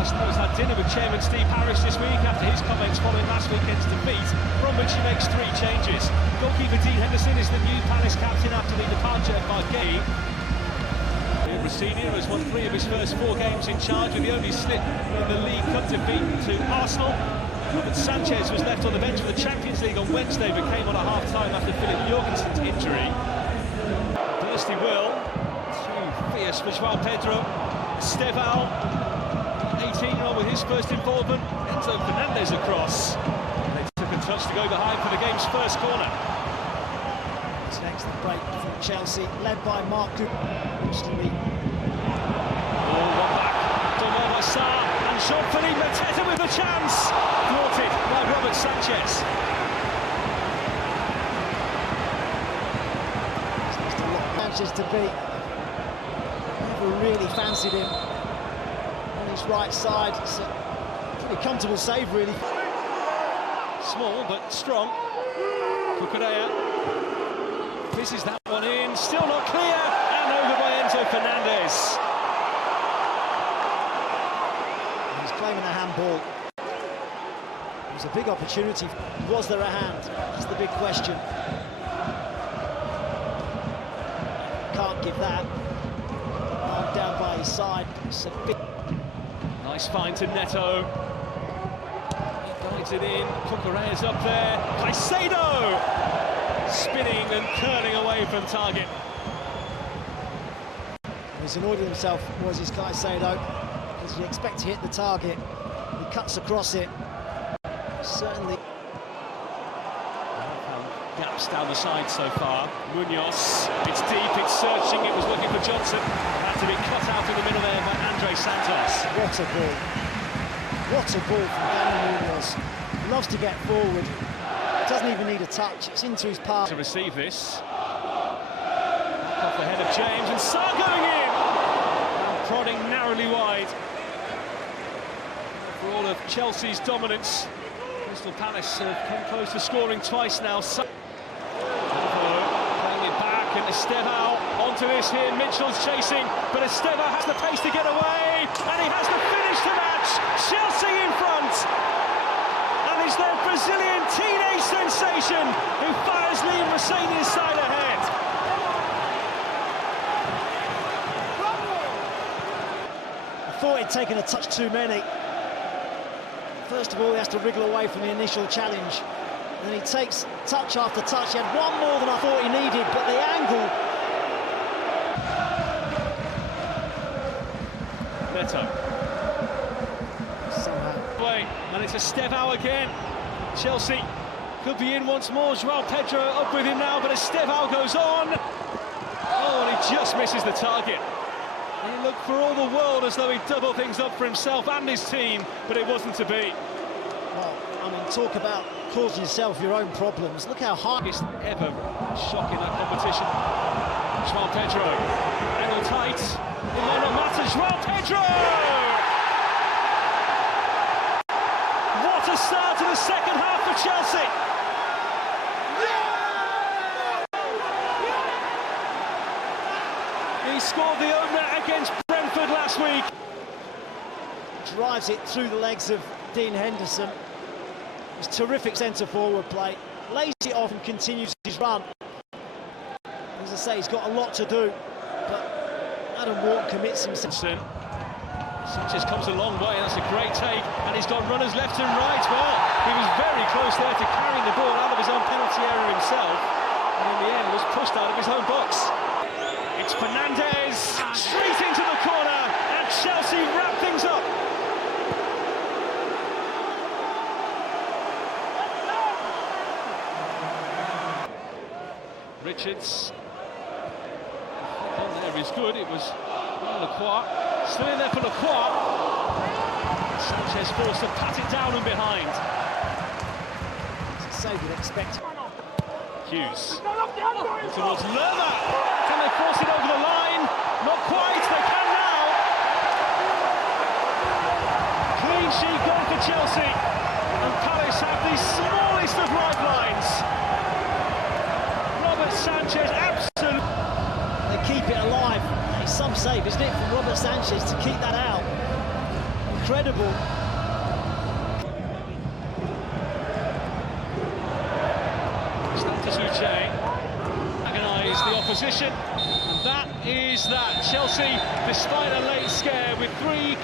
Arsenal has had dinner with Chairman Steve Harris this week after his comments following last weekend's defeat, from which he makes 3 changes. Goalkeeper Dean Henderson is the new Palace captain after the departure of Margay. Rosenior has won 3 of his first 4 games in charge, with the only slip in the League Cup defeat to Arsenal. Robert Sanchez was left on the bench for the Champions League on Wednesday, but came on at half-time after Philip Jorgensen's injury. Bursty Will, too fierce for João Pedro. Estevao, 18-year-old with his first involvement. Enzo Fernandez across. They took a touch to go behind for the game's first corner. Next the break from Chelsea, led by Mark Good. One back, done well by Sarr, and Jean-Philippe Mateta with the chance. Thwarted by Robert Sanchez. There's a lot of matches to beat. Never really fancied him on his right side. It's a pretty comfortable save, really. Small but strong. Cucurella misses that one in, still not clear, and over by Enzo Fernandez. He's claiming a handball. It was a big opportunity. Was there a hand? That's the big question. Can't give that. Arm down by his side. It's a big... Nice find to Neto. He guides it in. Cucurella's up there. Caicedo! Spinning and curling away from target. He's annoyed with himself, was his Caicedo, because you expect to hit the target. He cuts across it. Certainly. Gaps down the side so far. Munoz, it's deep, it's searching, it was looking for Johnson. Had to be cut out in the middle there by Andre Santos. What a ball. What a ball from Daniel Munoz. He loves to get forward. Doesn't even need a touch, it's into his path. To receive this. Back off the head of James, and Sarr going in! And prodding narrowly wide. For all of Chelsea's dominance, Crystal Palace have come close to scoring twice now. Playing it back, and Estevao onto this here. Mitchell's chasing, but Estevao has the pace to get away, and he has the finish to match. Chelsea in front. Is their Brazilian teenage sensation who fires Rosenior's side ahead. I thought he'd taken a touch too many. First of all, he has to wriggle away from the initial challenge. And then he takes touch after touch. He had one more than I thought he needed, but the angle... Neto. Somehow. And it's Estevao again. Chelsea could be in once more. João Pedro up with him now, but Estevao goes on. Oh, and he just misses the target. He looked for all the world as though he'd double things up for himself and his team, but it wasn't to be. Well, I mean, talk about causing yourself your own problems. Look how hard... Ever shock in that competition. João Pedro, angle tight. It might not matter. João Pedro! What a start to the second half for Chelsea! He scored the opener against Brentford last week. Drives it through the legs of Dean Henderson. It's terrific centre-forward play. Lays it off and continues his run. As I say, he's got a lot to do, but Adam Ward commits himself. Sanchez comes a long way, that's a great take, and he's got runners left and right. Well, he was very close there to carrying the ball out of his own penalty area himself, and in the end was pushed out of his own box. It's Fernandez, straight into the corner, and Chelsea wrap things up. Richards, on there is good, it was Lacroix, still in there for Lacroix. Sanchez forced to pat it down and behind. It's a save you'd expect. Hughes, towards Lerma, can they force it over the line? Not quite, they can now. Clean sheet goal for Chelsea, and Palace have the smallest of lifelines. Robert Sanchez, absolutely. They keep it alive. It's some save, isn't it, from Robert Sanchez to keep that out. incredible. Chel agonise the opposition, and that is that. Chelsea, despite a late scare with 3